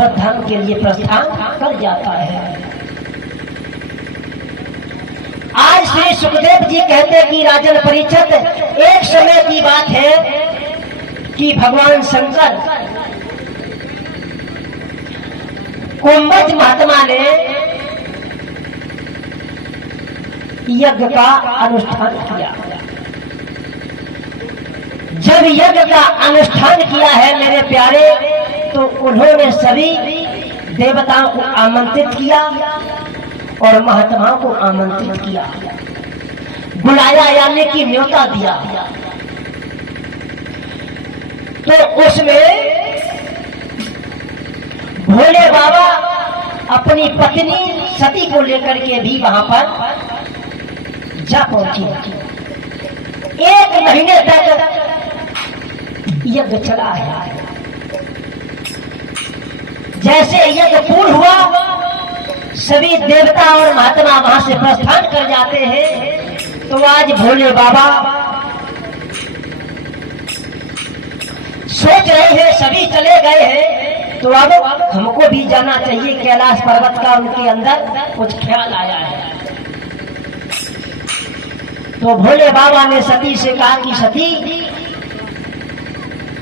पर्वत धाम के लिए प्रस्थान कर जाता है। आज श्री सुखदेव जी कहते कि राजन परीक्षित, एक समय की बात है कि भगवान शंकर कुंभज महात्मा ने यज्ञ का अनुष्ठान किया। जब यज्ञ का अनुष्ठान किया है मेरे प्यारे, तो उन्होंने सभी देवताओं को आमंत्रित किया और महात्माओं को आमंत्रित किया, बुलाया यानी कि न्योता दिया। तो उसमें भोले बाबा अपनी पत्नी सती को लेकर के भी वहां पर जा पहुंचे। 1 महीने तक यज्ञ चला है। जैसे यज्ञ पूर्ण हुआ, सभी देवता और महात्मा वहां से प्रस्थान कर जाते हैं। तो आज भोले बाबा सोच रहे हैं, सभी चले गए हैं, तो अब हमको भी जाना चाहिए। कैलाश पर्वत का उनके अंदर कुछ ख्याल आया है। तो भोले बाबा ने सती से कहा कि सती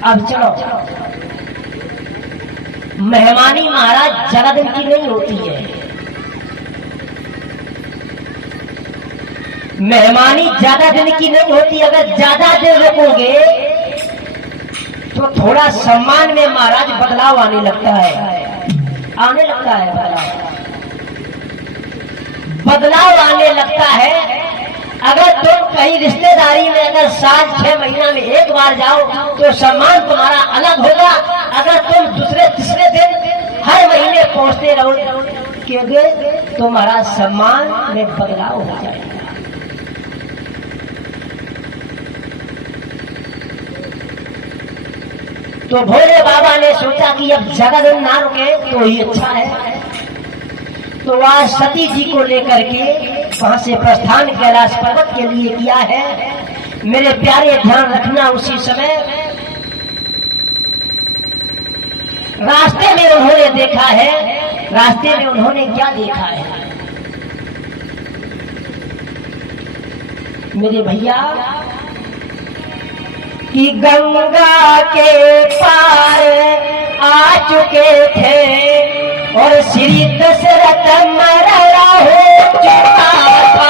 अब चलो, मेहमानी महाराज ज्यादा दिन की नहीं होती है। मेहमानी ज्यादा दिन की नहीं होती। अगर ज्यादा दिन रुकोगे तो थोड़ा सम्मान में महाराज बदलाव आने लगता है, बदलाव आने लगता है। अगर तुम कहीं रिश्तेदारी में अगर 7-6 महीना में एक बार जाओ तो सम्मान तुम्हारा अलग होगा। अगर तुम दूसरे तीसरे दिन हर महीने पहुंचते रहोगे तो तुम्हारा सम्मान में बदलाव हो जाएगा। तो भोले बाबा ने सोचा कि अब ज्यादा दिन ना रुके तो ही अच्छा है। तो आज सती जी को लेकर के वहां से प्रस्थान कैलाश पर्वत के लिए किया है। मेरे प्यारे ध्यान रखना, उसी समय रास्ते में उन्होंने देखा है। रास्ते में उन्होंने क्या देखा है मेरे भैया, कि गंगा के पार आ चुके थे और श्री दशरथ मरा हो चुका था।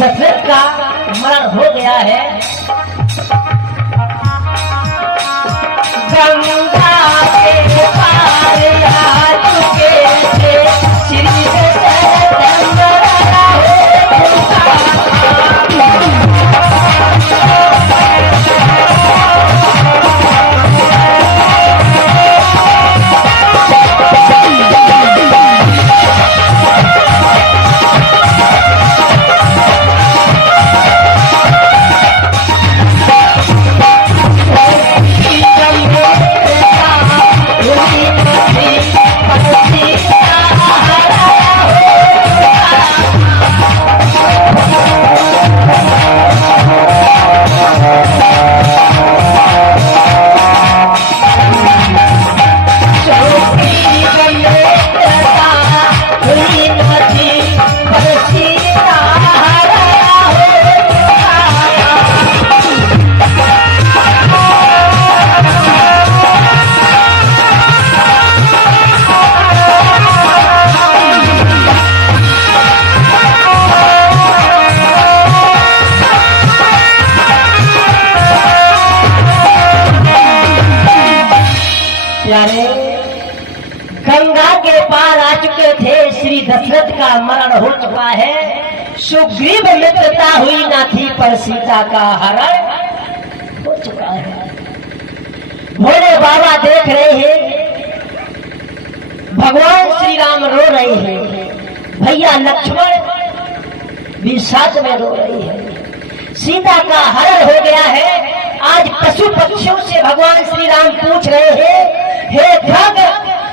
दशरथ का मरण हो गया है। गंगा के पार आ चुके थे, श्री दशरथ मरा हो चुका दशरथ का मरण हो चुका है। सुग्रीव मित्रता हुई ना थी पर सीता का हरण हो चुका है। भोले बाबा देख रहे हैं भगवान श्री राम रो रहे हैं, भैया लक्ष्मण भी साथ में रो रही है। सीता का हरण हो गया है। आज पशु पक्षियों से भगवान श्री राम पूछ रहे हैं, हे खग,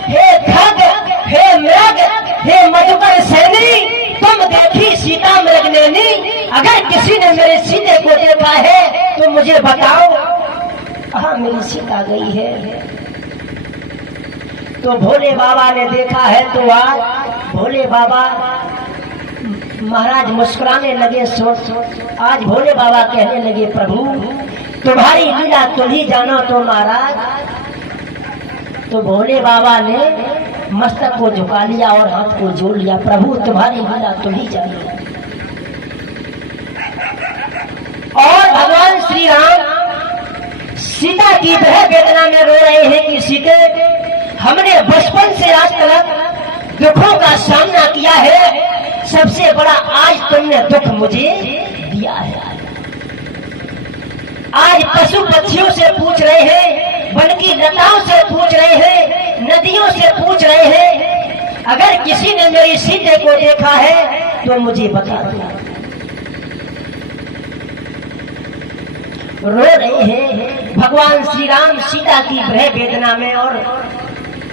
हे खग, हे मृग, हे मधुकर सैनी, तुम देखी सीता मृग नैनी, अगर किसी ने मेरे सीते को देखा है तो मुझे बताओ। हाँ, मेरी सीता गई है। तो भोले बाबा ने देखा है तो आज भोले बाबा महाराज मुस्कुराने लगे। आज भोले बाबा कहने लगे, प्रभु तुम्हारी लीला तुम ही जानो तो महाराज। तो भोले बाबा ने मस्तक को झुका लिया और हाथ को जोड़ लिया, प्रभु तुम्हारी लीला तुम ही जानो। और भगवान श्री राम सीता की विरह वेदना में रो रहे हैं कि सीते, हमने बचपन से आज तक दुखों का सामना किया है, सबसे बड़ा आज तुमने दुख मुझे दिया है। आज पशु पक्षियों से पूछ रहे हैं, वन की लताओं से पूछ रहे हैं, नदियों से पूछ रहे हैं, अगर किसी ने मेरी सीते को देखा है तो मुझे बता दो। रो रहे हैं भगवान श्री राम सीता की विरह वेदना में और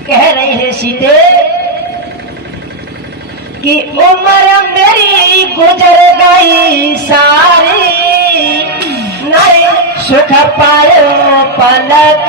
कह रहे हैं, सीते कि उम्र मेरी गुजर गई सारी, नहीं सुख पायो पलक